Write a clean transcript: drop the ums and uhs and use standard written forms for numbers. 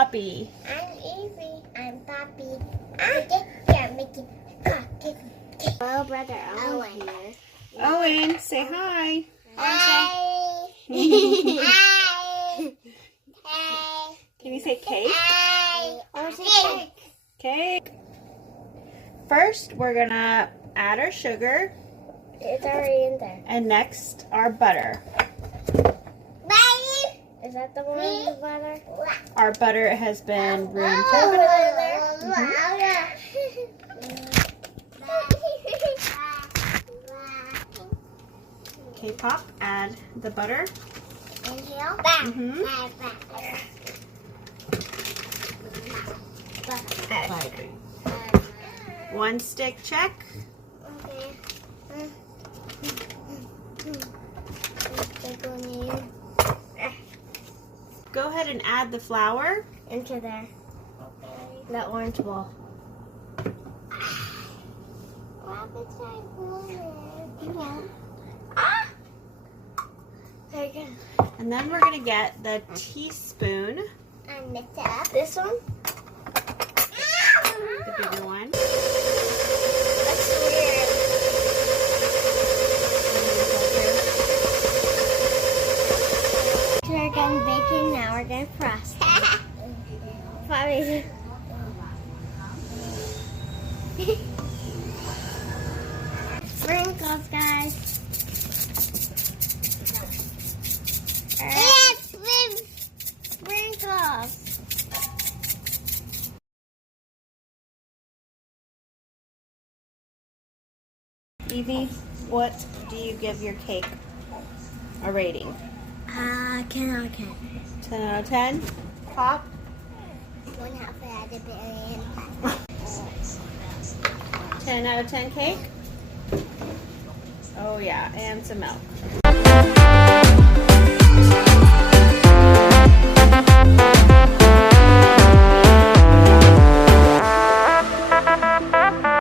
Poppy. I'm Eevee. I'm Poppy. I'm making cupcake. Hello, brother Owen here. Owen, say hi. Hi. Hi. Hi. Can you say cake? Hi. Oh, say cake. Cake. First, we're gonna add our sugar, It's already in there. and next our butter. Bye. Is that the one with the butter? Our butter has been room Oh. Okay, Pop, add the butter. One stick, check. Go ahead and add the flour. Into there. That orange ball. There you go. And then we're gonna get the teaspoon, And mix it up. This one? the bigger one. That's weird. We're done baking, now we're gonna frost. Probably. Sprinkles, guys. Yes, Sprinkles. Eevee, what do you give your cake a rating? 10 out of 10. 10 out of 10? Pop? 1 half of a billion. 10 out of 10 cake? Oh yeah, and some milk.